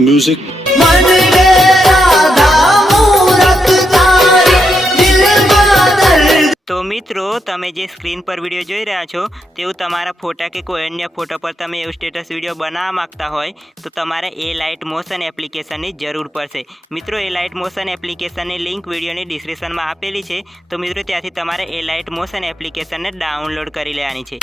म्यूजिक। मन के राधा मूरत तारी दिल बादल। तो मित्रों તમે જે સ્ક્રીન પર વિડીયો જોઈ રહ્યા છો તેવું તમારા ફોટા કે કોઈ અન્ય ફોટો પર તમે એવું સ્ટેટસ વિડીયો બનાવવા માંગતા હોય તો તમારે એ લાઇટ મોશન એપ્લિકેશનની જરૂર પડશે। મિત્રો એ લાઇટ મોશન એપ્લિકેશનની લિંક વિડીયોની ડિસ્ક્રિપ્શનમાં આપેલી છે, તો મિત્રો ત્યાંથી તમારે એ લાઇટ મોશન એપ્લિકેશનને ડાઉનલોડ કરી લેવાની છે।